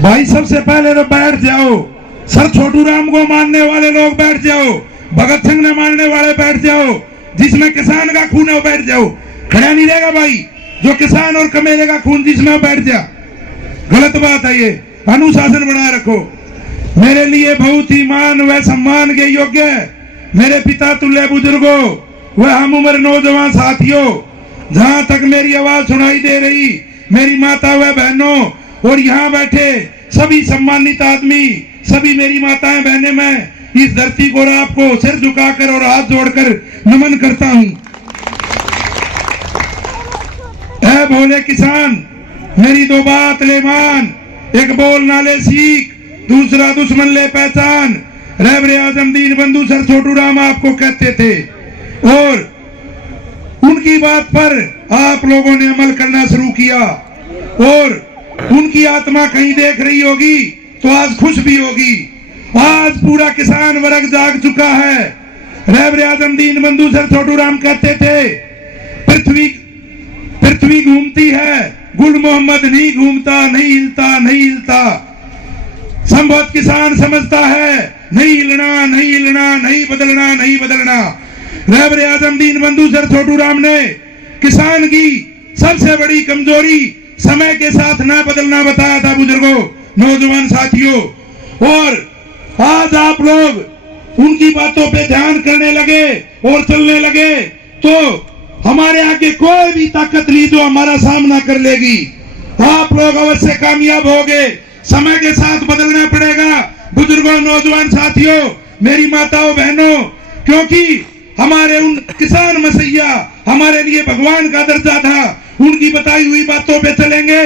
भाई सबसे पहले तो बैठ जाओ, सर छोटू राम को मानने वाले लोग बैठ जाओ, भगत सिंह ने मानने वाले बैठ जाओ, जिसमें किसान का खून है वो बैठ जाओ। खड़ा नहीं रहेगा भाई जो किसान और कमेरे का खून जिसमें बैठ जा, गलत बात है ये। अनुशासन बनाए रखो। मेरे लिए बहुत ही मान व सम्मान के योग्य मेरे पिता तुल्य बुजुर्गों व हम उम्र नौजवान साथियों, जहां तक मेरी आवाज सुनाई दे रही, मेरी माता व बहनों और यहाँ बैठे सभी सम्मानित आदमी, सभी मेरी माताएं बहनें, मैं इस धरती को और आपको सिर झुकाकर और हाथ जोड़कर नमन करता हूं। ऐ भोले किसान, मेरी दो बात ले मान, एक बोल नाले सीख, दूसरा दुश्मन ले पहचान। रहबरे आजम दीन बंधु सर छोटू राम आपको कहते थे और उनकी बात पर आप लोगों ने अमल करना शुरू किया और उनकी आत्मा कहीं देख रही होगी तो आज खुश भी होगी। आज पूरा किसान वर्ग जाग चुका है। रहबरे आजम दीन बंधु सर छोटू राम कहते थे, पृथ्वी घूमती है, गुल मोहम्मद नहीं घूमता, नहीं हिलता, नहीं हिलता। संभवत किसान समझता है, नहीं हिलना, नहीं हिलना, नहीं बदलना, नहीं बदलना। रहबरे आजम दीन बंधु सर छोटू राम ने किसान की सबसे बड़ी कमजोरी समय के साथ ना बदलना बताया था बुजुर्गों, नौजवान साथियों। और आज आप लोग उनकी बातों पे ध्यान करने लगे और चलने लगे तो हमारे आगे कोई भी ताकत नहीं जो हमारा सामना कर लेगी। आप लोग अवश्य कामयाब होंगे। समय के साथ बदलना पड़ेगा बुजुर्गों, नौजवान साथियों, मेरी माताओं बहनों, क्योंकि हमारे उन किसान मसैया हमारे लिए भगवान का दर्जा था। उनकी बताई हुई बातों पे चलेंगे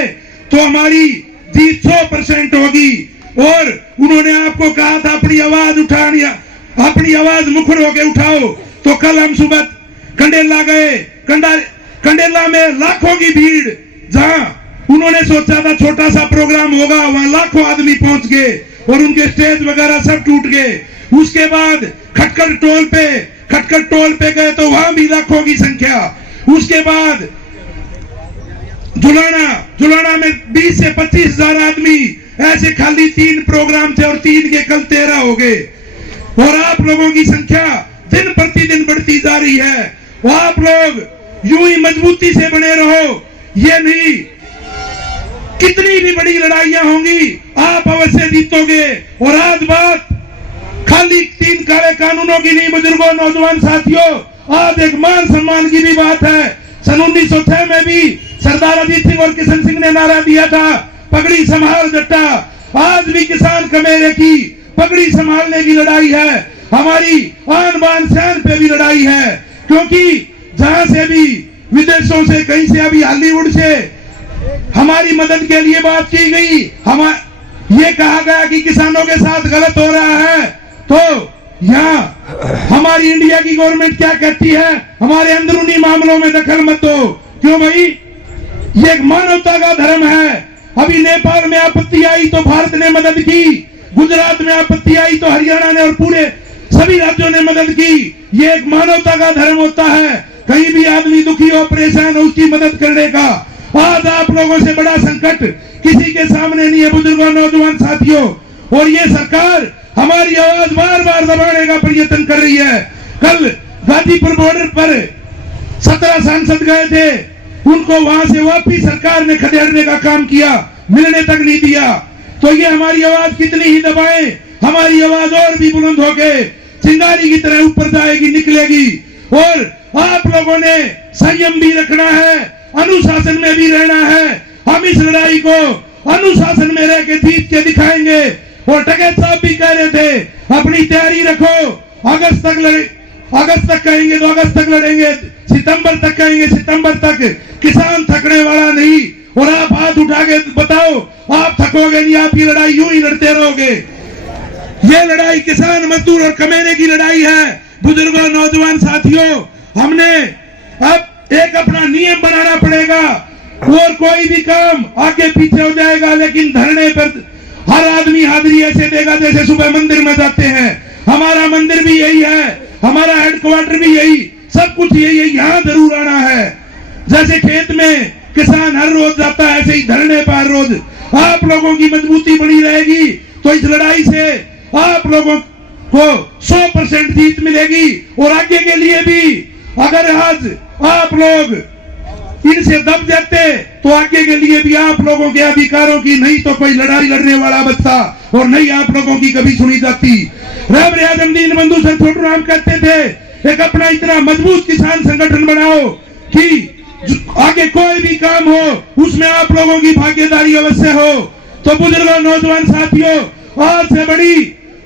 तो हमारी जीत 100% होगी। और उन्होंने आपको कहा था अपनी आवाज उठानी, अपनी आवाज मुखर होके उठाओ। तो कल हम सुबह कंडेला गए, कंडेला में लाखों की भीड़, जहां उन्होंने सोचा था छोटा सा प्रोग्राम होगा, वहां लाखों आदमी पहुंच गए और उनके स्टेज वगैरह सब टूट गए। उसके बाद खटकर टोल पे गए तो वहां भी लाखों की संख्या। उसके बाद जुलाना में 20 से 25,000 आदमी, ऐसे खाली 3 प्रोग्राम थे और 3 के कल 13 हो गए। और आप लोगों की संख्या दिन प्रतिदिन बढ़ती जा रही है। आप लोग यूं ही मजबूती से बने रहो। ये नहीं, कितनी भी बड़ी लड़ाइयां होंगी आप अवश्य जीतोगे। और आज बात खाली 3 काले कानूनों की नहीं बुजुर्गों, नौजवान साथियों, आज एक मान सम्मान की भी बात है। सन 1906 में भी सरदार अजीत सिंह और किशन सिंह ने नारा दिया था, पगड़ी संभाल जट्टा। आज भी किसान कमेरे की पगड़ी संभालने की लड़ाई है, हमारी आन बान शान पे भी लड़ाई है। क्योंकि जहां से भी विदेशों से, कहीं से, अभी हॉलीवुड से हमारी मदद के लिए बात की गई, ये कहा गया कि किसानों के साथ गलत हो रहा है, तो यहाँ हमारी इंडिया की गवर्नमेंट क्या कहती है, हमारे अंदरूनी मामलों में दखल मत दो। क्यों भाई, ये एक मानवता का धर्म है। अभी नेपाल में आपत्ति आई तो भारत ने मदद की, गुजरात में आपत्ति आई तो हरियाणा ने और पूरे सभी राज्यों ने मदद की। ये एक मानवता का धर्म होता है। कहीं भी आदमी दुखी हो, परेशान हो, उसकी मदद करने का। आज आप लोगों से बड़ा संकट किसी के सामने नहीं है बुजुर्गों, नौजवान साथियों। और ये सरकार हमारी आवाज बार बार दबाने का प्रयत्न कर रही है। कल गाजीपुर बॉर्डर पर 17 सांसद गए थे, उनको वहां से वापिस सरकार ने खदेड़ने का काम किया, मिलने तक नहीं दिया। तो ये हमारी आवाज कितनी ही दबाएं, हमारी आवाज और भी बुलंद होके चिंगारी की तरह ऊपर जाएगी, निकलेगी। और आप लोगों ने संयम भी रखना है, अनुशासन में भी रहना है। हम इस लड़ाई को अनुशासन में रह के जीत के दिखाएंगे। और टकैत साहब भी कह रहे थे अपनी तैयारी रखो, अगस्त तक कहेंगे तो अगस्त तक लड़ेंगे, सितंबर तक कहेंगे सितंबर तक। किसान थकने वाला नहीं। और आप हाथ उठा के बताओ, आप थकोगे नहीं, आप ये लड़ाई यूं ही लड़ते रहोगे। ये लड़ाई किसान, मजदूर और कमेरे की लड़ाई है बुजुर्गों, नौजवान साथियों। हमने अब एक अपना नियम बनाना पड़ेगा। और कोई भी काम आगे पीछे हो जाएगा, लेकिन धरने पर हर आदमी हाजिरी ऐसे देगा जैसे सुबह मंदिर में जाते हैं। हमारा मंदिर भी यही है, हमारा हेडक्वार्टर भी यही, सब कुछ यही है। यहाँ जरूर आना है। जैसे खेत में किसान हर रोज जाता है, ऐसे ही धरने पर हर रोज आप लोगों की मजबूती बनी रहेगी तो इस लड़ाई से आप लोगों को 100% जीत मिलेगी। और आगे के लिए भी अगर आज आप लोग इनसे दब जाते तो आगे के लिए भी आप लोगों के अधिकारों की नहीं तो कोई लड़ाई लड़ने वाला बचता और नहीं आप लोगों की कभी सुनी जाती। रहबर आजम दीन बंधु सर छोटू राम कहते थे एक अपना इतना मजबूत किसान संगठन बनाओ कि आगे कोई भी काम हो उसमें आप लोगों की भागीदारी अवश्य हो। तो बुजुर्गों, नौजवान साथियों, आज से बड़ी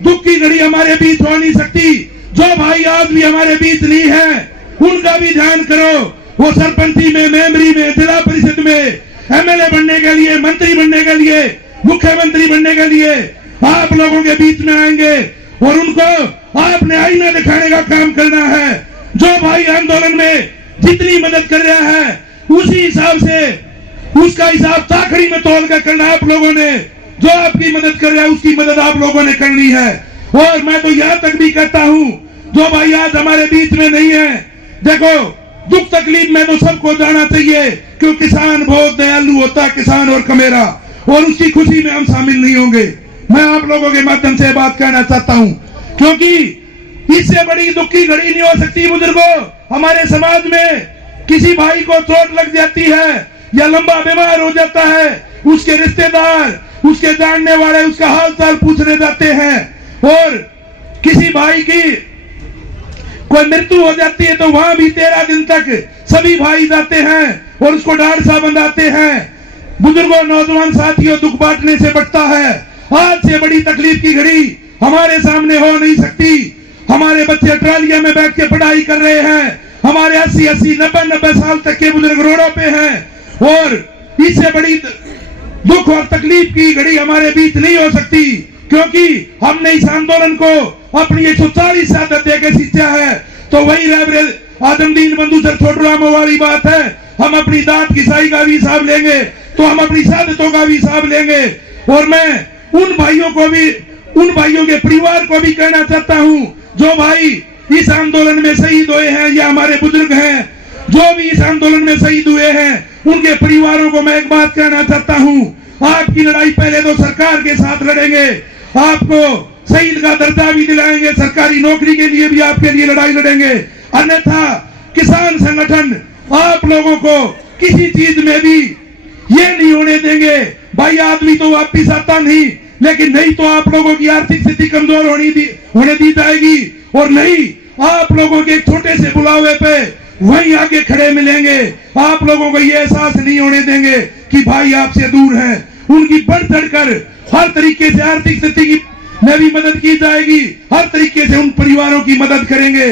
दुख की घड़ी हमारे बीच हो नहीं सकती। जो भाई आज भी हमारे बीच नहीं है उनका भी ध्यान करो। वो सरपंची में, मेमरी में, जिला परिषद में एमएलए बनने के लिए, मंत्री बनने के लिए, मुख्यमंत्री बनने के लिए आप लोगों के बीच में आएंगे और उनको आपने आईना दिखाने का काम करना है। जो भाई आंदोलन में जितनी मदद कर रहा है उसी हिसाब से उसका हिसाब ताखड़ी में तोल कर करना आप लोगों ने। जो आपकी मदद कर रहा है उसकी मदद आप लोगों ने करनी है। और मैं तो यहां तक भी कहता हूं जो भाई आज हमारे बीच में नहीं है, देखो दुख तकलीफ में तो सबको जाना चाहिए क्योंकि किसान बहुत दयालु होता है, किसान और कमेरा, और उसकी खुशी में हम शामिल नहीं होंगे। मैं आप लोगों के माध्यम से बात कहना चाहता हूं क्योंकि इससे बड़ी दुख की घड़ी नहीं हो सकती। बुजुर्गों, हमारे समाज में किसी भाई को चोट लग जाती है या लंबा बीमार हो जाता है, उसके रिश्तेदार, उसके जानने वाले उसका हाल चाल पूछने जाते हैं। और किसी भाई की कोई मृत्यु हो जाती है तो वहां भी 13 दिन तक सभी भाई जाते हैं और उसको डांड सा बंधाते हैं। बुजुर्गों, नौजवान साथियों, दुख बांटने से बढ़ता है। आज से बड़ी तकलीफ की घड़ी हमारे सामने हो नहीं सकती। हमारे बच्चे ट्रालिया में बैठ के पढ़ाई कर रहे हैं, हमारे 80-80, 90-90 साल तक के बुजुर्ग रोडों पे हैं और इससे बड़ी दुख और तकलीफ की घड़ी हमारे बीच नहीं हो सकती क्योंकि हमने इस आंदोलन को अपनी 140 शहादत देके सींचा है। तो वही रहबर आजम दीन बंधु सर छोटू राम वाली बात है, हम अपनी दांत किसाई का भी हिसाब लेंगे तो हम अपनी शहादतों का भी हिसाब लेंगे। और मैं उन भाइयों को भी, उन भाइयों के परिवार को भी कहना चाहता हूं जो भाई इस आंदोलन में शहीद हुए हैं या हमारे बुजुर्ग हैं जो भी इस आंदोलन में शहीद हुए हैं, उनके परिवारों को मैं एक बात कहना चाहता हूं, आपकी लड़ाई पहले तो सरकार के साथ लड़ेंगे, आपको शहीद का दर्जा भी दिलाएंगे, सरकारी नौकरी के लिए भी आपके लिए लड़ाई लड़ेंगे। अन्यथा किसान संगठन आप लोगों को किसी चीज में भी ये नहीं होने देंगे। भाई आदमी तो वापिस आता नहीं, लेकिन नहीं तो आप लोगों की आर्थिक स्थिति कमजोर होने दी जाएगी और नहीं आप लोगों के एक छोटे से बुलावे पे वहीं आगे खड़े मिलेंगे। आप लोगों को ये एहसास नहीं होने देंगे कि भाई आपसे दूर हैं। उनकी बढ़ चढ़कर हर तरीके से आर्थिक स्थिति की में भी मदद की जाएगी, हर तरीके से उन परिवारों की मदद करेंगे।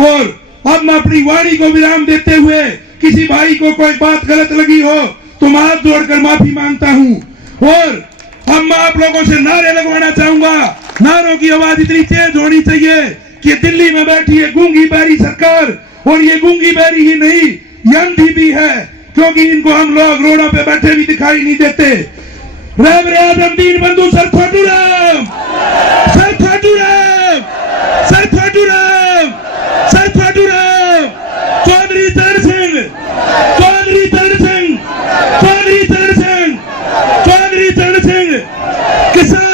और अब मैं अपनी वाणी को विराम देते हुए किसी भाई को कोई बात गलत लगी हो तो मैं हाथ जोड़कर माफी मांगता हूं। और अब मैं आप लोगों से नारे लगवाना चाहूंगा। नारों की आवाज इतनी तेज होनी चाहिए कि दिल्ली में बैठी है गूंगी बैरी सरकार, और ये गूंगी बैरी ही नहीं, ये अंधी भी है क्योंकि इनको हम लोग रोडों पे बैठे भी दिखाई नहीं देते। रहबर आजम दीन बंधु sir Chhotu Ram, sir Chhotu Ram, sir Chhotu Ram, sir Chhotu Ram, Chaudhary चरण सिंह, चौधरी चरण सिंह, चौधरी चरण सिंह, चौधरी चरण सिंह, किसान